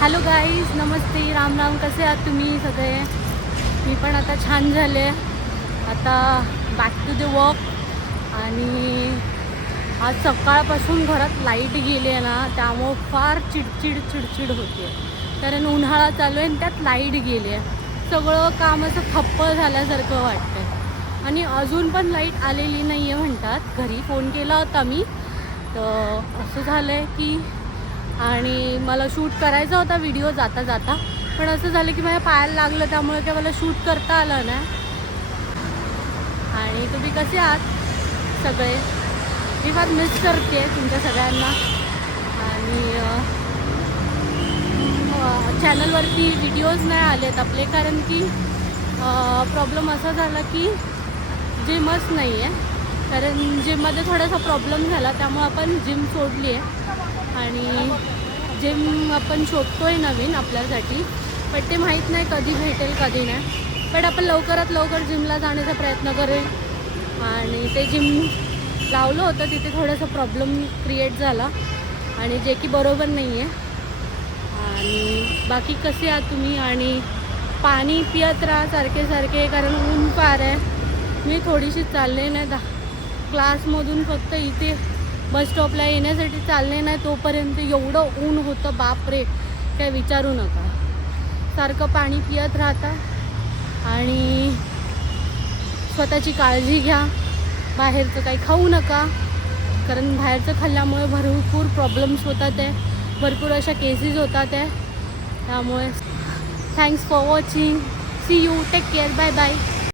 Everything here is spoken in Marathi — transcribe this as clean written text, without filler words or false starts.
हॅलो गाईज, नमस्ते, राम राम. कसे आहात तुम्ही सगळे? मी पण आता छान झाले. आता बॅक टू द वर्क. आणि आज सकाळपासून घरात लाईट गेली आहे ना, त्यामुळं फार चिडचिड होते. कारण उन्हाळा चालू आहे आणि त्यात लाईट गेली आहे. सगळं काम असं ठप्प झाल्यासारखं वाटतं. आणि अजून पण लाईट आलेली नाही आहे म्हणतात. घरी फोन केला होता मी, तर असं झालं आहे की आणि मला शूट करायचा होता व्हिडिओ जाता जाता, पण असं झालं की माझ्या पायाला लागलं, त्यामुळे काय मला शूट करता आलं नाही. आणि तुम्ही कसे आहात सगळे? मी फार मिस करते तुमच्या सगळ्यांना. आणि चॅनलवरती व्हिडिओज नाही आलेत आपले, कारण की प्रॉब्लेम असा झाला की जिमच नाही आहे. कारण जिममध्ये थोडासा प्रॉब्लेम झाला, त्यामुळे आपण जिम सोडली आहे. आणि जिम आपण शोधतोय नवीन आपल्यासाठी, पण ते माहीत नाही कधी भेटेल कधी नाही. पण आपण लवकरात लवकर जिमला जाण्याचा प्रयत्न करेल. आणि ते जिम लावलं होतं तिथे थोडासा प्रॉब्लेम क्रिएट झाला, आणि जे की बरोबर नाही आहे. आणि बाकी कसे आहात तुम्ही? आणि पाणी पित राहा सारखे, कारण ऊन फार आहे. मी थोडीशी चालले नाही, क्लासमधून फक्त इथे बस स्टॉपला येण्यासाठी चालले नाही, तोपर्यंत एवढं ऊन होतं, बापरे, काय विचारू नका. सारखं पाणी पित राहता आणि स्वतःची काळजी घ्या. बाहेरचं काही खाऊ नका, कारण बाहेरचं खाल्ल्यामुळे भरपूर प्रॉब्लेम्स होतात आहे, भरपूर अशा केसेस होतात आहे. त्यामुळे thanks for watching. See you, take care, bye bye.